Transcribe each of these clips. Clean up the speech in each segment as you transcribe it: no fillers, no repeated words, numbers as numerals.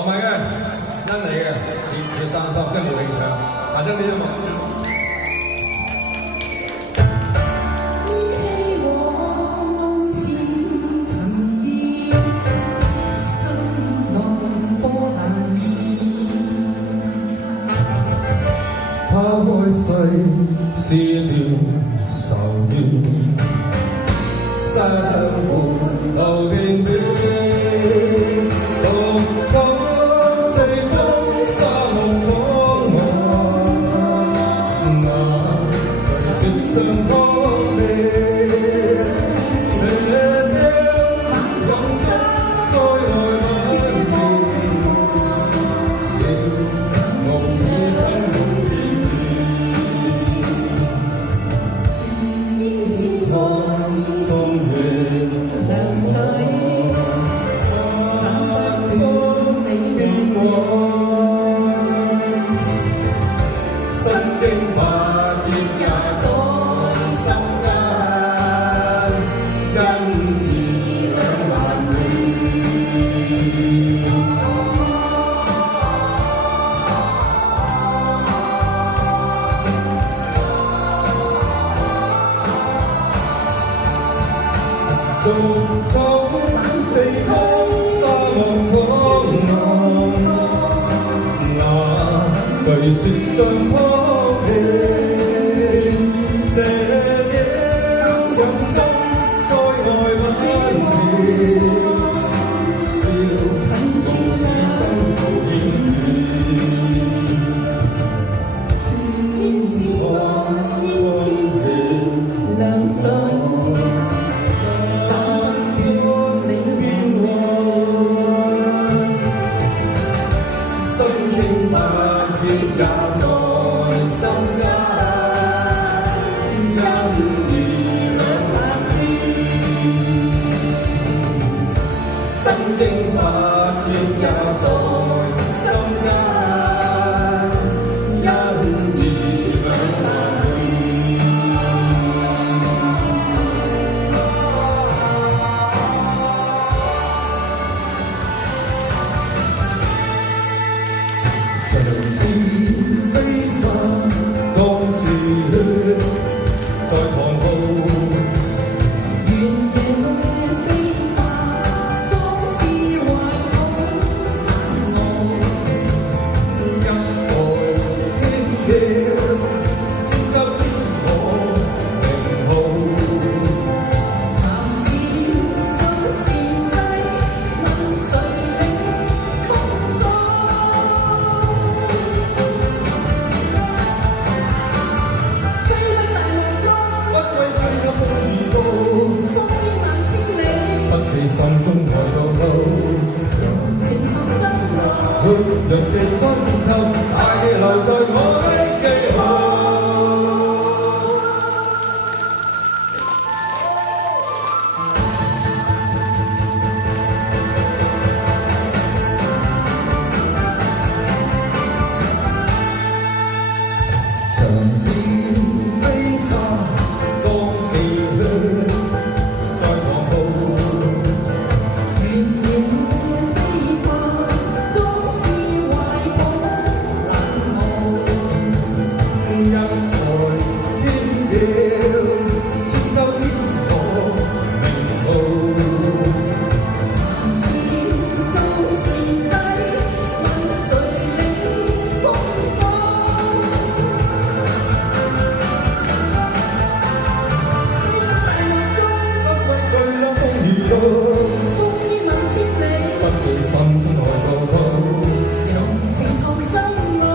唔係嘅，真嚟嘅，你擔心真係冇影相，行真啲啊嘛。拋開世事了愁怨，相伴留片段，逐逐四方沙漠中那誰說相方的逐逐四方沙漠中那誰說相撲氣，射了人生在外奔馳，笑共此生無厭天蒼亮相。也在心間，因義兩難辨，身經百劫也在心間，因義兩難飛散，壯士血在狂暴，原野飛花，壯士懷抱難忘，一代天驕，千秋天河名號。談是真是世，問誰領風騷？心中愛到老，情深深愛，若記深沉，大地留在我的記號。長天飛沙，壯士血在狂暴。心中愛到老，用情同心愛，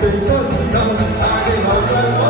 被春秋大地留在。